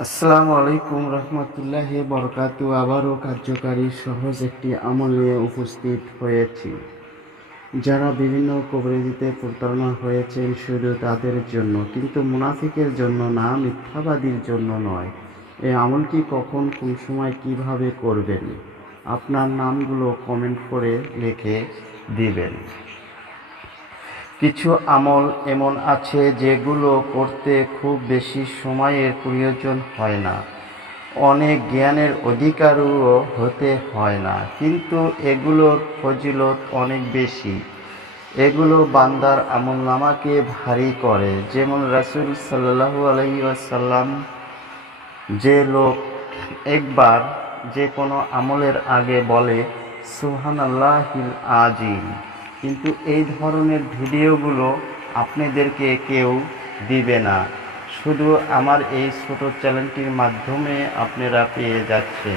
আসসালামু আলাইকুম রহমতুল্লাহ বরকাত। আবারও কার্যকারী সহজ একটি আমল নিয়ে উপস্থিত হয়েছি। যারা বিভিন্ন কবরেজিতে প্রতারণা হয়েছেন শুধু তাদের জন্য, কিন্তু মুনাফিকের জন্য না, মিথ্যাবাদীর জন্য নয়। এই আমলটি কখন, কোন সময়, কীভাবে করবেন? আপনার নামগুলো কমেন্ট করে লিখে দিবেন। কিছু আমল এমন আছে যেগুলো করতে খুব বেশি সময়ের প্রয়োজন হয় না। অনেক জ্ঞানের অধিকারও হতে হয় না। কিন্তু এগুলোর ফজিলত অনেক বেশি। এগুলো বান্দার আমল নামাকে ভারী করে। যেমন রাসুল সাল্লাহু আলহি আসাল্লাম যে লোক একবার যে কোনো আমলের আগে বলে সুহান আল্লাহিল আজিম কিন্তু এই ধরনের ভিডিওগুলো আপনাদেরকে কেউ দিবে না। শুধু আমার এই ছোট চ্যানেলটির মাধ্যমে আপনারা পেয়ে যাচ্ছে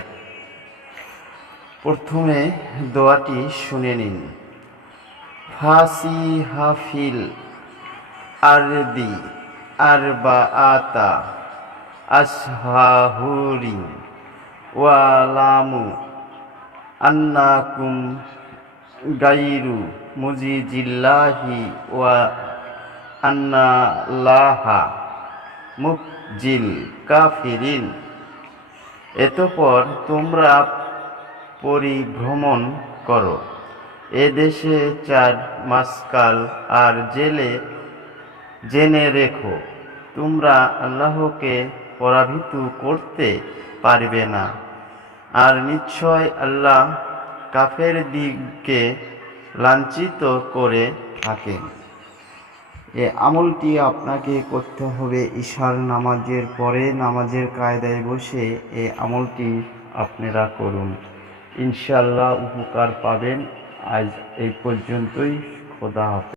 প্রথমে দোয়াটি শুনে নিন। ফাসি হাফিল আর দি আরদি আরবা আতা আসহাহুরি ওয়ালামু আন্নাকুম গাইরু মুজিজিল্লাহি ওয়া আন্নাল্লাহা মুকজিল কাফিরিন। এতপর তোমরা পরিভ্রমণ করো। এ দেশে চার মাসকাল আর জেলে জেনে রেখো, তোমরা আল্লাহকে পরাভূত করতে পারবে না। আর নিশ্চয় আল্লাহ কাফের দিকে লাঞ্ছিত করে থাকে। এ আমলটি আপনাকে করতে হবে ঈশার নামাজের পরে নামাজের কায়দায় বসে এ আমলটি আপনারা করুন। ইনশাল্লাহ উপকার পাবেন। আজ এই পর্যন্তই। খোদা হাফেজ।